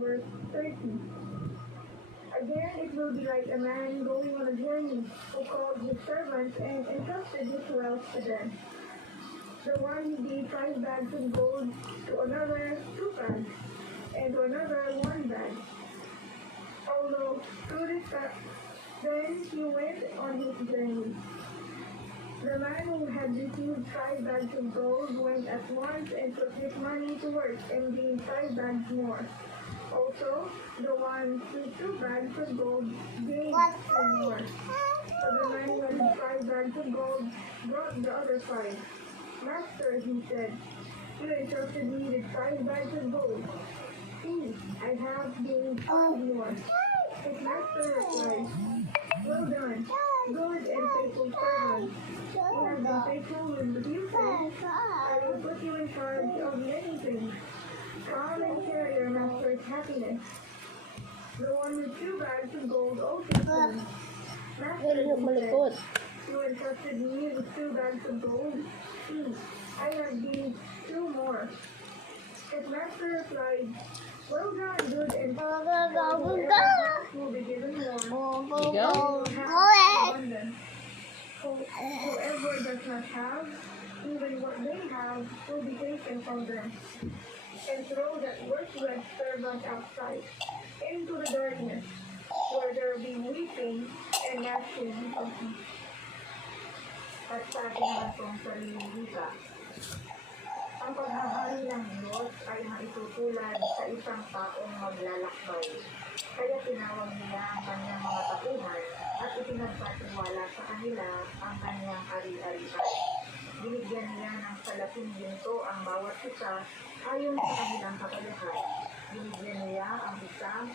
Verse 30. Again, it will be like a man going on a journey who called his servants and entrusted his wealth to them. The one gave 5 bags of gold, to another 2 bags, and to another 1 bag. Although through this then he went on his journey. The man who had received 5 bags of gold went at once and put his money to work and gained 5 bags more. Also, the one with 2 bags of gold gained 2 more. So the man who had 5 bags of gold brought the other 5. Master, he said, you entrusted me with 5 bags of gold. See, I have gained 5 more. His master replied, well done, good and faithful servant. You have been faithful with few things. I will put you in charge of many things. Come and share your master's happiness. The one with 2 bags of gold also said, Master, he said, you entrusted me with 2 bags of gold. See, I have gained 2 more. His master replied, well done, good and faithful. Will be given more. Abundance. Whoever does not have, even what they have will be taken from them. And throw that worthless servant outside, into the darkness, where there will be weeping and gnashing of teeth. At sa ating matong sariling wika, ang paghahari ng Diyos ay maitutulad sa isang taong maglalakbay. Kaya tinawag niya ang kanyang mga tauhan at ipinagpatiwala sa kanila ang kanyang ari-arian. Binigyan niya ng salaking ginto ang bawat isa ayon sa kanilang kakayahan. Binigyan niya ang isa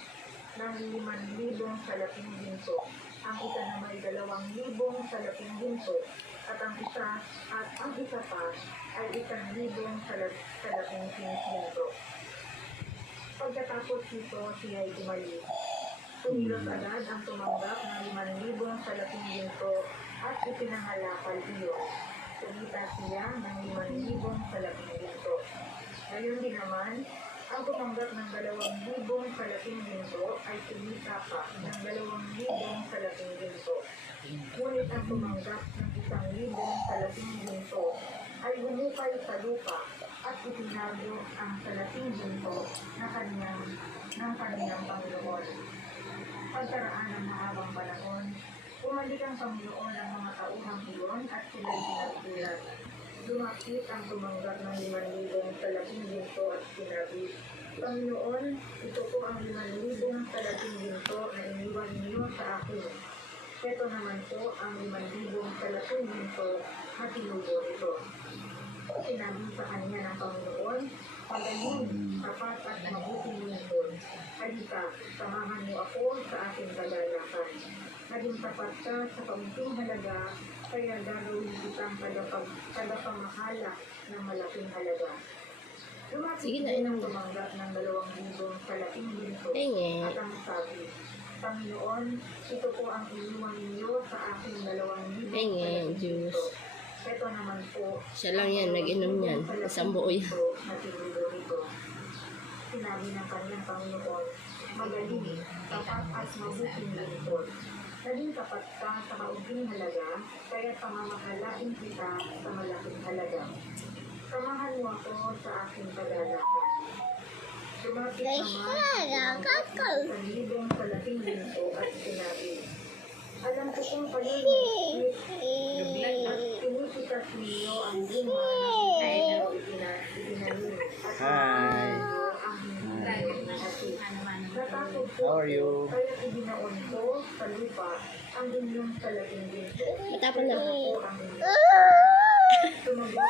ng 5,000 salaking ginto, ang isa na may 2,000 salaking ginto, at ang isa pa ay 1,000 salaking ginto. Pagkatapos nito, siya ay umalis. Tumilos agad ang tumanggap ng 5,000 salaking ginto at ipinangalakal iyon. Kumita siya ng 5,000 salaking ginto. Ngayon din naman, ang tumanggap ng 2,000 salaking ginto ay kumita pa ng 2,000 salaking ginto. Ngunit ang tumanggap ng 1,000 salaking ginto ay humukay sa lupa at itinago ang salaking ginto ng kanyang Panginoon. Pagkaraan ng mahabang panahon, umalik ang Panginoon ng mga tauhang iyon at sila'y pinagsulat. Lumapit ang tumanggap ng 5,000 salaking ginto at sinabi, Panginoon, ito po ang 5,000 salaking ginto na iniwan niyo sa akin. Ito naman po ang 5,000 salaking ginto na tinubo ito. Sinabi sa kanya ng Panginoon, magaling, tapat at mabuting lingkod. Halika, samahan mo ako sa aking kagalakan. Naging tapat ka sa kaunting halaga, kaya gagawin kitang tagapamahala ng malaking halaga. Lumapit din ang tumanggap ng 2,000 salaking ginto at ang sabi, Panginoon, ito po ang iniwan niyo sa aking 2,000 salaking ginto. Ito naman po, siya lang yan, nag-inom yan. Isang buo yan. Sinabi ng kanyang Panginoon, magaling, tapat at mabuting lingkod. Naging tapat ka sa kaunting halaga, kaya pamamahalain kita sa malaking halaga. Samahan mo ako sa aking kagalakan. Lumapit naman ang 1,000 salaking ginto at sinabi, alam ko kung palinit at pinisikas ninyo ang bunga na itinanim at ang natakot ko, kaya ibinaon ko sa lupa ang inyong salaking ginto. Matapon na. Tumagot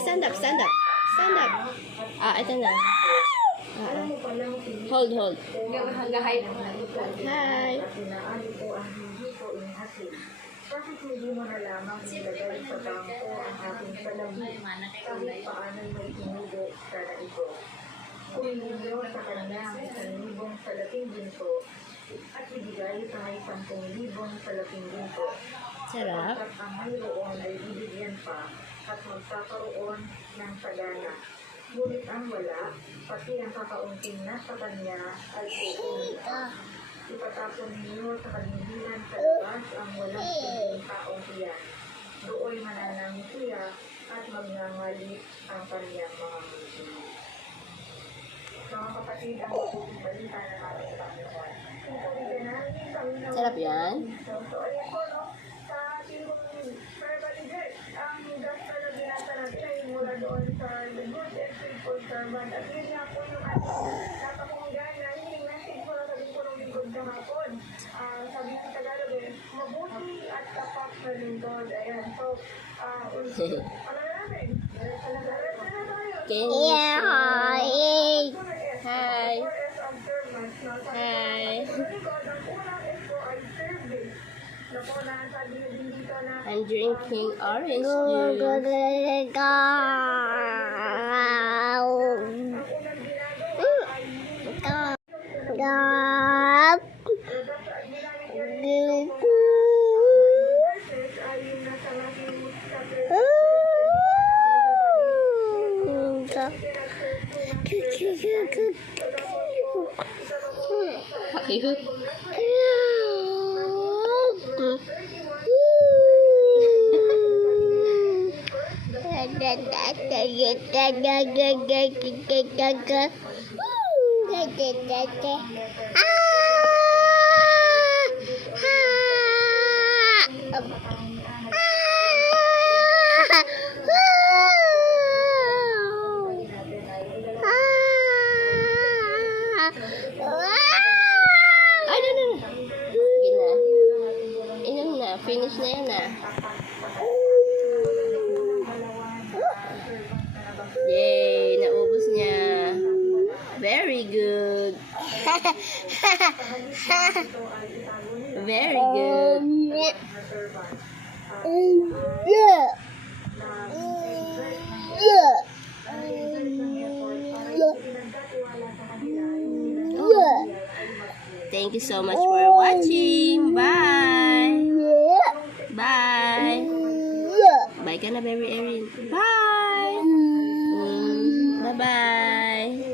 Stand up. Stand up. Ito na. alam mo palang Hold. Hi. Hi. At inaali ko ang hindi ko inhatid. Bakit hindi mo na lamang nilagay sa bangko ang aking salamin kahit paano'y may inubo sana ito. Kunin niyo sa kanya ang 1,000 salaking ginto at ibigay sa may 10,000 salaking ginto. Sarap. At ang mayroon ay bibigyan pa at magkakaroon ng sagana. Ngunit ang wala, pati ang kakaunting nasa kanya ay pupulitan. Ipatapon ninyo sa kadiliman sa labas ang walang silbing taong iyan. Doon mananangis siya at magngangalit ang kanyang mga ngipin. Mga kapatid, ang mabuting balita ng ating Panginoon. Sarap yan. So, ayun po, no? Sa ating prayer manager, ang gospel na binasa natin ay mula doon sa The Good and Faithful Servant. At yun nga po yung ating napakinggan na hiling message po na sabi po ng lingkod kahapon. Sabi sa Tagalog mabuti at tapat na lingkod. Ayan, so, ano na namin? Can you Hi. Hi. I'm drinking orange juice. Cute. Ay, no. Sige na. Inom na. Finish na yan ah. Yay! Naubos niya. Very good. Very good. Thank you so much for watching. Bye. Bye. Bye ka na, Baby Erin. Bye. Bye-bye.